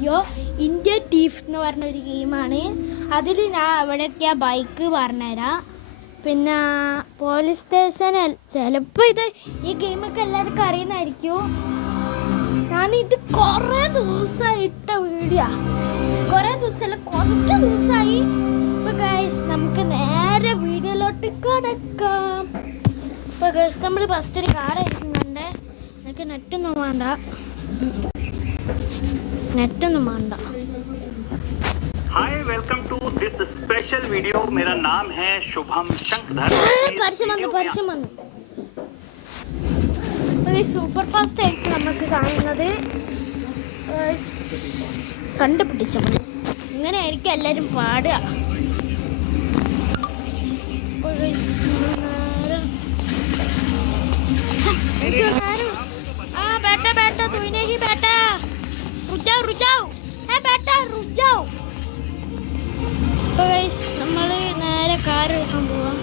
Video. India ടീഫ് എന്ന് പറഞ്ഞൊരു ഗെയിമാണ്. അതിൽ ഞാൻ എവിടെയൊക്കെയാ ബൈക്ക് പറഞ്ഞുതരാം. പിന്നെ പോലീസ് സ്റ്റേഷൻ ചിലപ്പോൾ ഈ ഗെയിമൊക്കെ എല്ലാവർക്കും അറിയുന്നതായിരിക്കും. ഞാനിത് കുറേ ദിവസമായി ഇട്ട വീഡിയോ. കുറേ ദിവസമല്ല, കുറച്ച് ദിവസമായി. ഇപ്പോൾ ഗൈസ് നമുക്ക് നേരെ വീഡിയോയിലോട്ട് കിടക്കാം. ഇപ്പോൾ ഗൈസ് നമ്മൾ ഫസ്റ്റ് ഒരു കാറായിരിക്കും കണ്ടേ. എനിക്ക് നെറ്റൊന്നും വേണ്ട. Hi welcome to this special video. मेरा नाम है शुभम शंकर. സൂപ്പർ ഫാസ്റ്റ് ആയിരിക്കും നമുക്ക് കാണുന്നത്. കണ്ടുപിടിച്ചു ഇങ്ങനെയായിരിക്കും എല്ലാവരും പാടുക. बेटा बेटा तू नहीं बेटा रुक जाओ है बेटा रुक जाओ. നമ്മൾ നേരെ കാർ എടുക്കാൻ പോവാം.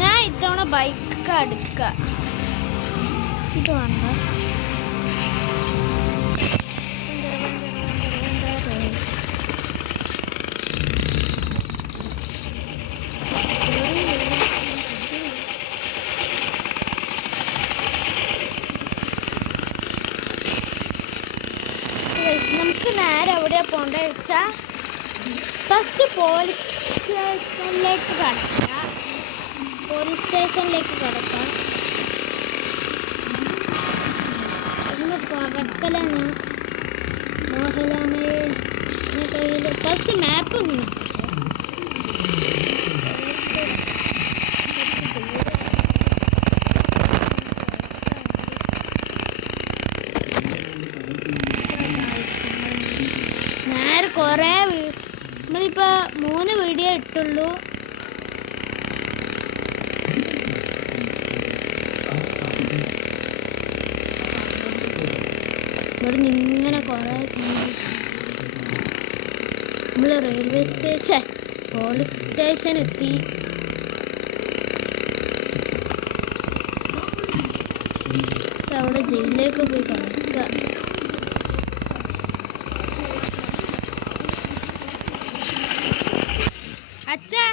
ഞാൻ ഇത്തവണ ബൈക്ക് എടുക്കുക. ഇത് വേണ്ട. നമുക്ക് നേരെ എവിടെയാണ് പോകേണ്ടത് വെച്ചാൽ ഫസ്റ്റ് പോലീസ് സ്റ്റേഷനിലേക്ക് കടക്കാം. ഇന്ന് പകർക്കലാണ് മോഹൻലാലിൻ്റെ കയ്യിൽ. ഫസ്റ്റ് മാപ്പ് നേരെ കുറേ നമ്മളിപ്പോൾ 3 വീഡിയോ ഇട്ടുള്ളൂ. ഇവിടെ ഇങ്ങനെ കുറേ നമ്മൾ റെയിൽവേ സ്റ്റേഷൻ പോലീസ് സ്റ്റേഷൻ എത്തി. അവിടെ ജയിലിലേക്ക് പോയി കിടക്കുക. अच्छा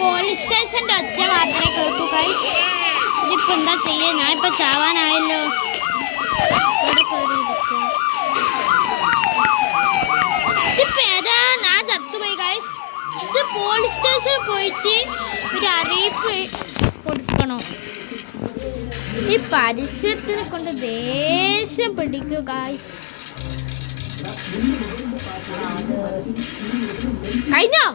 പോലീസ് സ്റ്റേഷൻ്റെ ഒച്ച മാത്രമേ കേൾക്കൂ. ഇതിപ്പോൾ എന്താ ചെയ്യുക? ഞാനിപ്പോൾ ചാവാനായല്ലോ. ഇതിപ്പോൾ ഏതാ? ഞാൻ ചത്തുപോയി ഗൈസ്. ഇത് പോലീസ് സ്റ്റേഷനിൽ പോയിട്ട് ഒരു അറിയിപ്പ് കൊടുക്കണം. ഈ പരിസരത്തിനെ കൊണ്ട് ദേഷ്യം പിടിക്കൂ ഗൈസ്. കഴിഞ്ഞോ?